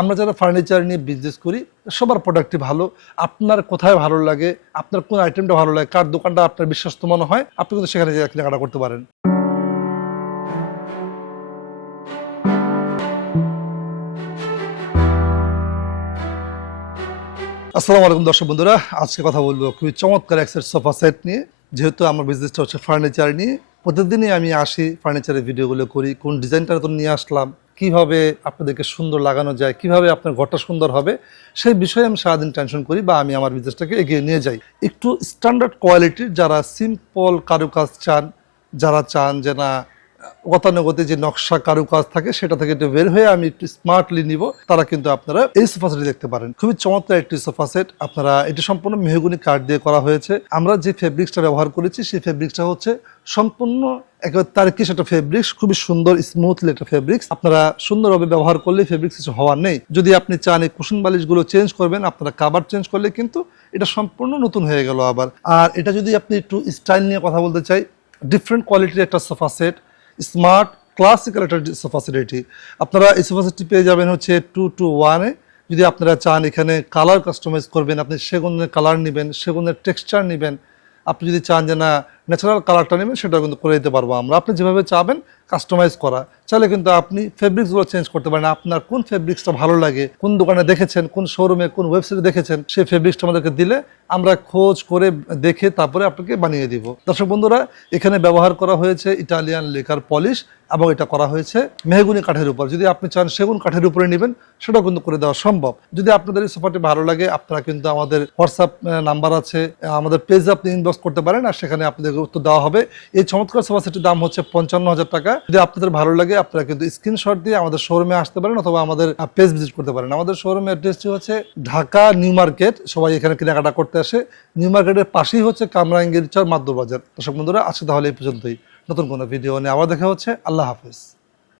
আমরা যারা ফার্নিচার নিয়ে বিজনেস করি, সবার প্রোডাক্টই ভালো। আপনার কোথায় ভালো লাগে, আপনার কোন আইটেমটা ভালো লাগে, কার দোকানটা আপনার বিশ্বস্ত মনে হয়, আপনি কিন্তু সেখানে কেনাকাটা করতে পারেন। আসসালামু আলাইকুম দর্শক বন্ধুরা, আজকে কথা বলব খুবই চমৎকার এক সেট সোফা সেট নিয়ে। যেহেতু আমার বিজনেসটা হচ্ছে ফার্নিচার নিয়ে, প্রতিদিনই আমি আসি ফার্নিচারের ভিডিওগুলো করি, কোন ডিজাইনটা নতুন নিয়ে আসলাম কীভাবে আপনাদেরকে সুন্দর লাগানো যায়, কীভাবে আপনার ঘরটা সুন্দর হবে, সেই বিষয়ে আমি সারাদিন টেনশন করি বা আমি আমার বিজনেসটাকে এগিয়ে নিয়ে যাই। একটু স্ট্যান্ডার্ড কোয়ালিটির যারা সিম্পল কারুকাজ চান, যারা চান যে না গতানুগতে যে নকশা কারুকাজ থাকে, সেটা থেকে একটু বের হয়ে আমি একটু স্মার্টলি নিব। তারা কিন্তু আপনারা এই সোফা সেট দেখতে পারেন। খুবই চমৎকার একটি সোফা সেট আপনারা এটি সম্পূর্ণ মেহগুনি কাঠ দিয়ে করা হয়েছে। আমরা যে ফেব্রিক্সটা ব্যবহার করেছি, সেই ফেব্রিক্সটা হচ্ছে সম্পূর্ণ একেবারে তারকিস একটা ফেব্রিক্স খুবই সুন্দর স্মুথলি একটা ফেব্রিক্স আপনারা সুন্দরভাবে ব্যবহার করলে ফেব্রিক্স কিছু হওয়ার নেই। যদি আপনি চান এই কুশন বালিশগুলো চেঞ্জ করবেন, আপনারা কাবার চেঞ্জ করলে কিন্তু এটা সম্পূর্ণ নতুন হয়ে গেল আবার। আর এটা যদি আপনি একটু স্টাইল নিয়ে কথা বলতে চাই ডিফারেন্ট কোয়ালিটির একটা সোফা সেট স্মার্ট ক্লাসিক্যাল একটা সোফা আপনারা এই সেটটি পেয়ে যাবেন হচ্ছে টু টু ওয়ানে যদি আপনারা চান এখানে কালার কাস্টমাইজ করবেন, আপনি সেগুনের কালার নেবেন, সেগুনের টেক্সচার নেবেন, আপনি যদি চান যে না ন্যাচারাল কালারটা নেবেন সেটা কিন্তু করে দিতে পারব আমরা। আপনি যেভাবে চাবেন কাস্টমাইজ করা। চাইলে কিন্তু আপনি ফেব্রিক্সগুলো চেঞ্জ করতে পারেন। আপনার কোন ফেব্রিক্সটা ভালো লাগে, কোন দোকানে দেখেছেন, কোন শোরুমে কোন ওয়েবসাইটে দেখেছেন, সেই ফেব্রিক্সটা আমাদেরকে দিলে আমরা খোঁজ করে দেখে তারপরে আপনাকে বানিয়ে দিব। দর্শক বন্ধুরা, এখানে ব্যবহার করা হয়েছে ইটালিয়ান লেকার পলিশ এবং এটা করা হয়েছে মেহগুনি কাঠের উপর। যদি আপনি চান সেগুন কাঠের উপরে নেবেন, সেটাও কিন্তু করে দেওয়া সম্ভব। যদি আপনাদের এই সোফাটি ভালো লাগে, আপনারা কিন্তু আমাদের হোয়াটসঅ্যাপ নাম্বার আছে, আমাদের পেজ আপনি ইনবক্স করতে পারেন আর সেখানে আপনাদের উত্তর দেওয়া হবে। এই চমৎকার সোফা সেটির দাম হচ্ছে পঞ্চান্ন হাজার টাকা। যদি আপনাদের ভালো লাগে, আপনারা কিন্তু স্ক্রিনশট দিয়ে আমাদের শোরুমে আসতে পারেন অথবা আমাদের পেজ ভিজিট করতে পারেন। আমাদের শোরুমের অ্যাড্রেসটি হচ্ছে ঢাকা নিউ মার্কেট। সবাই এখানে কেনাকাটা করতে আসে। নিউ মার্কেটের পাশেই হচ্ছে কামরাঙ্গির চর বাজার। দর্শক বন্ধুরা, আজকে তাহলে এই পর্যন্তই। নতুন কোনো ভিডিও নিয়ে আবার দেখা হচ্ছে। আল্লাহ হাফেজ।